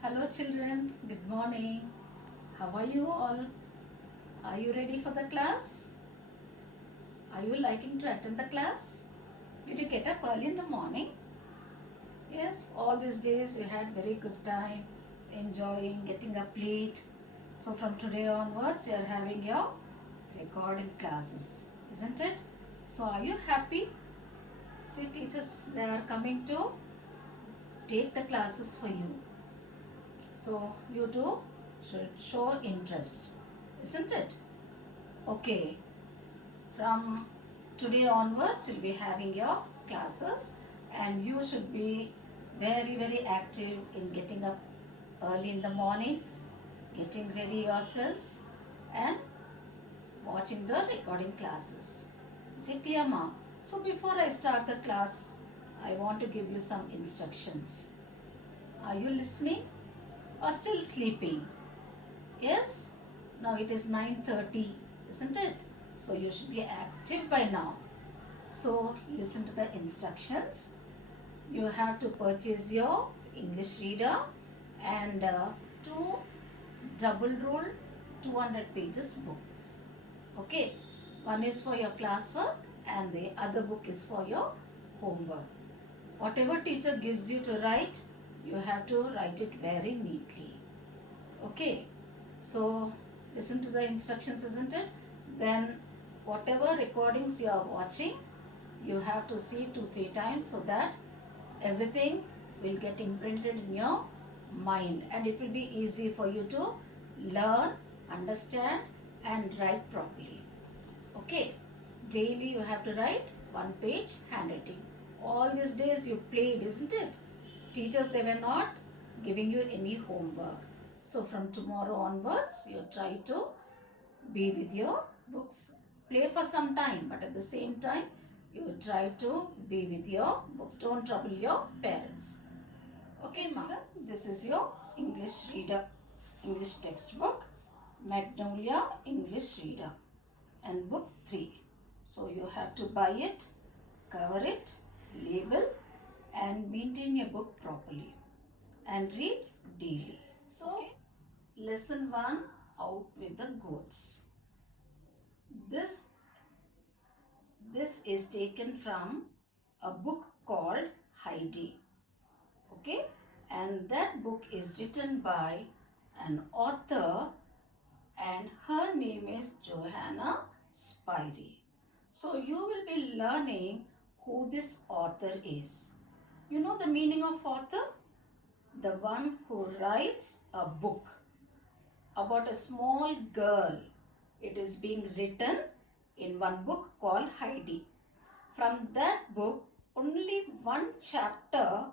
Hello children, good morning. How are you all? Are you ready for the class? Are you liking to attend the class? Did you get up early in the morning? Yes, all these days you had very good time, enjoying, getting up late. So from today onwards you are having your recording classes, isn't it? So are you happy? See, teachers, they are coming to take the classes for you. So you too should show interest, isn't it? Okay, from today onwards you'll be having your classes and you should be very active in getting up early in the morning, getting ready yourselves and watching the recording classes. Is it clear, ma? So before I start the class, I want to give you some instructions. Are you listening or still sleeping? Yes? Now it is 9:30, isn't it? So you should be active by now. So listen to the instructions. You have to purchase your English reader and two double rolled 200 pages books. Okay, one is for your classwork and the other book is for your homework. Whatever teacher gives you to write, you have to write it very neatly. Okay, so listen to the instructions, isn't it? Then whatever recordings you are watching, you have to see 2-3 times so that everything will get imprinted in your mind and it will be easy for you to learn, understand and write properly. Okay, daily you have to write one page handwriting. All these days you played, isn't it? Teachers, they were not giving you any homework. So from tomorrow onwards you try to be with your books. Play for some time, but at the same time you try to be with your books. Don't trouble your parents. Okay, ma. This is your English reader, English textbook, Magnolia English Reader and book 3. So you have to buy it, cover it, label and maintain your book properly and read daily. So, okay. Lesson 1, Out with the Goats. This is taken from a book called Heidi. Okay, and that book is written by an author and her name is Johanna Spyri. So you will be learning who this author is. You know the meaning of author? The one who writes a book about a small girl. It is being written in one book called Heidi. From that book, only one chapter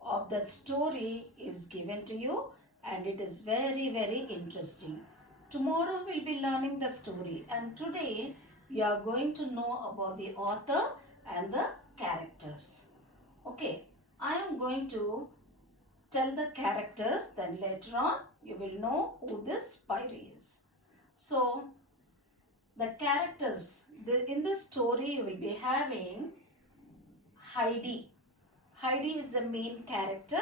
of that story is given to you and it is very interesting. Tomorrow we'll be learning the story and today we are going to know about the author and the characters. Okay, I am going to tell the characters, then later on you will know who this Spyri is. So the characters in this story you will be having Heidi. Heidi is the main character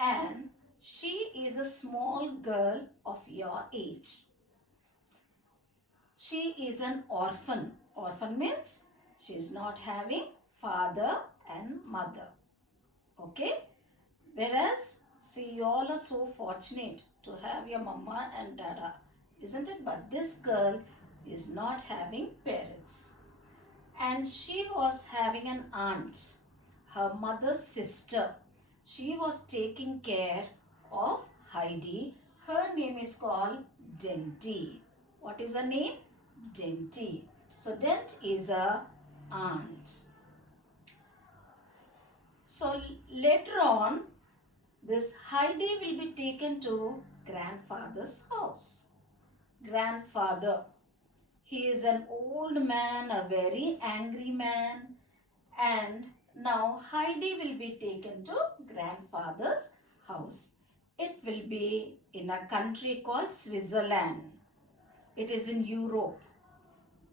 and she is a small girl of your age. She is an orphan. Orphan means she is not having father and mother. Okay? Whereas, see, you all are so fortunate to have your mama and dada, isn't it? But this girl is not having parents. And she was having an aunt, her mother's sister. She was taking care of Heidi. Her name is called Denti. What is her name? Denti. So Dent is a aunt. So later on, this Heidi will be taken to grandfather's house. Grandfather, he is an old man, a very angry man, and now Heidi will be taken to grandfather's house. It will be in a country called Switzerland. It is in Europe.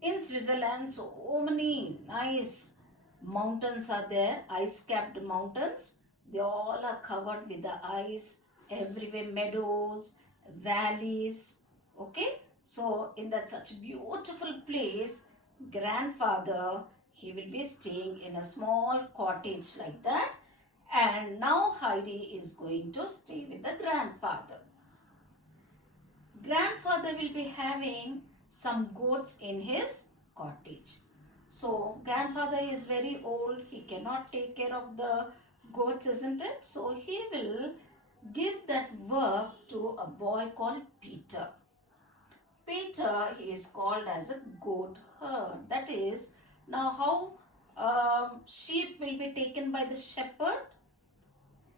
In Switzerland, so many nice mountains are there, ice-capped mountains. They all are covered with the ice. everywhere meadows, valleys. Okay, so in that such beautiful place, grandfather, he will be staying in a small cottage like that. And now Heidi is going to stay with the grandfather. Grandfather will be having some goats in his cottage. So grandfather is very old, he cannot take care of the goats, isn't it? So he will give that work to a boy called Peter. Peter is called as a goat herd. That is, now how sheep will be taken by the shepherd.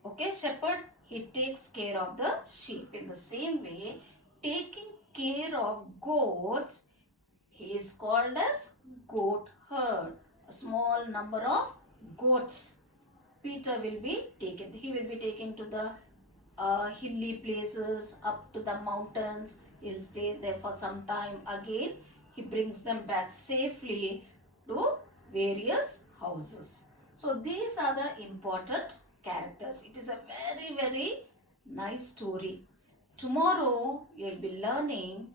Okay, shepherd, he takes care of the sheep. In the same way, taking care of goats, he is called as goat herd. A small number of goats Peter will be taken. He will be taken to the hilly places, up to the mountains. He'll stay there for some time. Again, he brings them back safely to various houses. So these are the important characters. It is a very, very nice story. Tomorrow, you'll be learning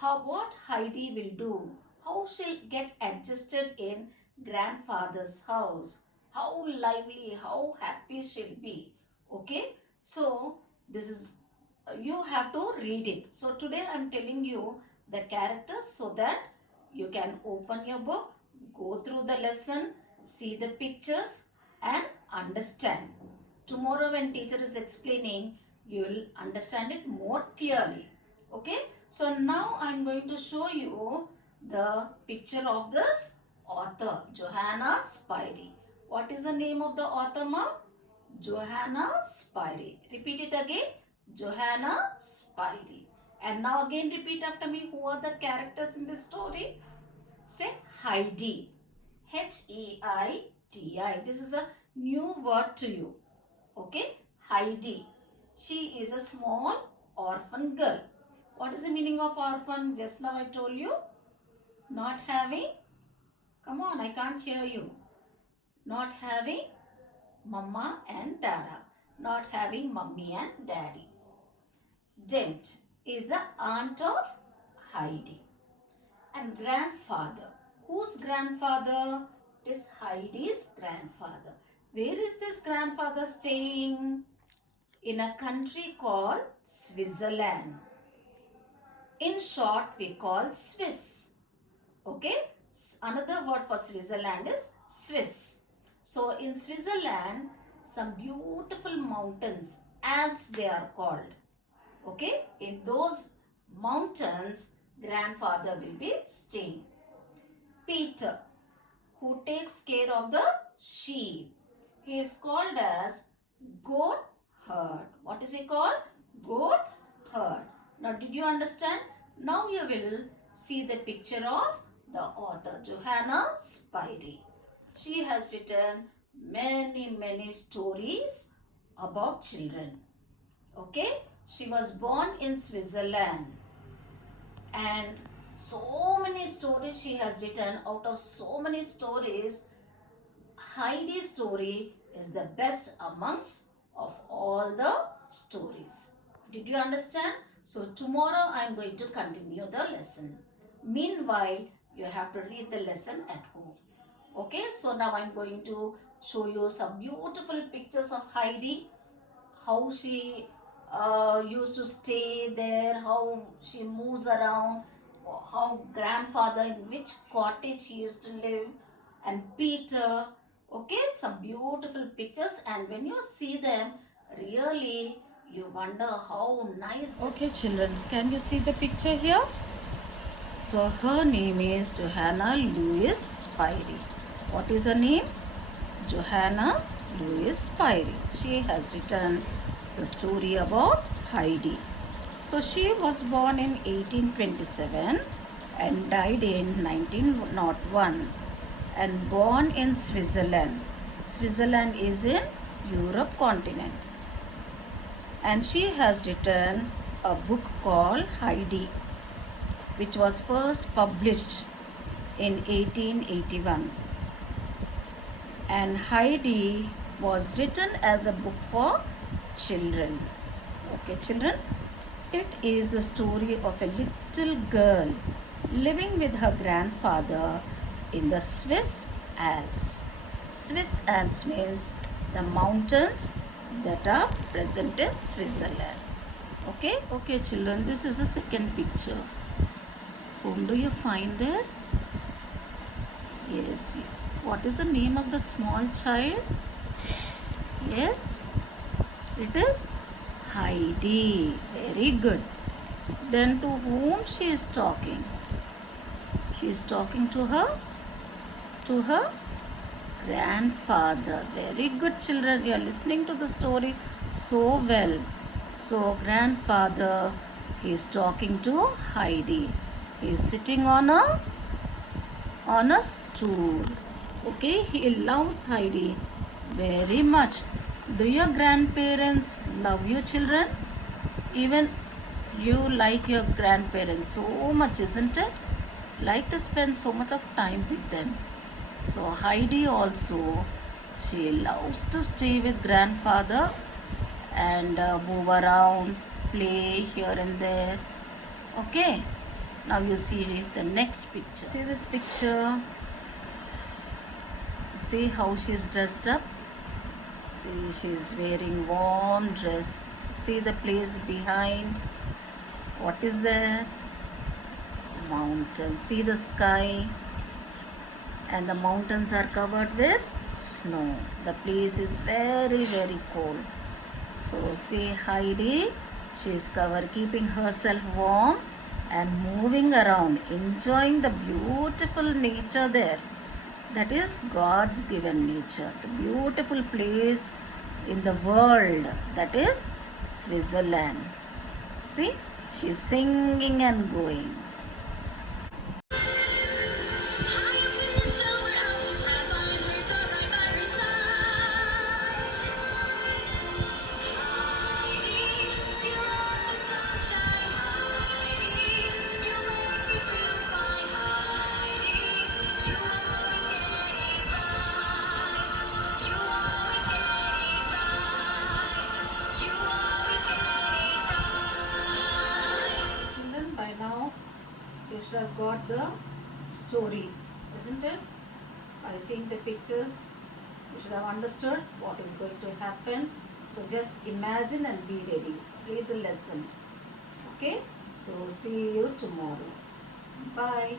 what Heidi will do, how she'll get adjusted in grandfather's house, how lively, how happy she'll be. Okay, so this is you have to read it. So today I'm telling you the characters so that you can open your book, go through the lesson, see the pictures and understand. Tomorrow when teacher is explaining, you'll understand it more clearly. Okay, so now I'm going to show you the picture of this author, Johanna Spyri. What is the name of the author, ma? Johanna Spyri. Repeat it again. Johanna Spyri. And now again repeat after me. Who are the characters in this story? Say Heidi. Heidi. This is a new word to you. Okay? Heidi. She is a small orphan girl. What is the meaning of orphan? Just now I told you. Not having. Come on, I can't hear you. Not having mama and dada. Not having mummy and daddy. Dent is the aunt of Heidi. And grandfather. Whose grandfather? It is Heidi's grandfather. Where is this grandfather staying? In a country called Switzerland. In short, we call Swiss. Okay? Another word for Switzerland is Swiss. So in Switzerland, some beautiful mountains, Alps they are called. Okay? In those mountains, grandfather will be staying. Peter, who takes care of the sheep. He is called as goat herd. What is he called? Goat's herd. Now did you understand? Now you will see the picture of the author, Johanna Spyri. She has written many stories about children. Okay? She was born in Switzerland. And so many stories she has written. Out of so many stories, Heidi's story is the best amongst of all the stories. Did you understand? So tomorrow I am going to continue the lesson. Meanwhile, you have to read the lesson at home. Okay, so now I am going to show you some beautiful pictures of Heidi. How she used to stay there, how she moves around, how grandfather, in which cottage he used to live, and Peter. Okay, some beautiful pictures, and when you see them, really you wonder how nice. Okay children, can you see the picture here? So her name is Johanna Louise Spyri. What is her name? Johanna Louise Spyri. She has written the story about Heidi. So she was born in 1827 and died in 1901 and born in Switzerland. Switzerland is in Europe continent. And she has written a book called Heidi, which was first published in 1881. And Heidi was written as a book for children. Okay, children, it is the story of a little girl living with her grandfather in the Swiss Alps. Swiss Alps means the mountains that are present in Switzerland. Okay, children, this is the second picture. Whom do you find there? Yes. What is the name of that small child? Yes, it is Heidi. Very good. Then to whom she is talking? She is talking to her grandfather. Very good, children. You are listening to the story so well. So grandfather, he is talking to Heidi. He is sitting on a stool. Okay, he loves Heidi very much. Do your grandparents love you, children? Even you like your grandparents so much, isn't it? Like to spend so much of time with them. So Heidi also, she loves to stay with grandfather and move around, play here and there. Okay, now you see the next picture. See this picture. See how she's dressed up. See, she's wearing warm dress. See the place behind. What is there? Mountain. See the sky. And the mountains are covered with snow. The place is very, very cold. So see Heidi. She is keeping herself warm and moving around, enjoying the beautiful nature there. That is God's given nature, the beautiful place in the world, that is Switzerland. See, she is singing and going. Children, by now you should have got the story, isn't it? By seeing the pictures, you should have understood what is going to happen. So just imagine and be ready. Read the lesson. Okay? So see you tomorrow. Bye.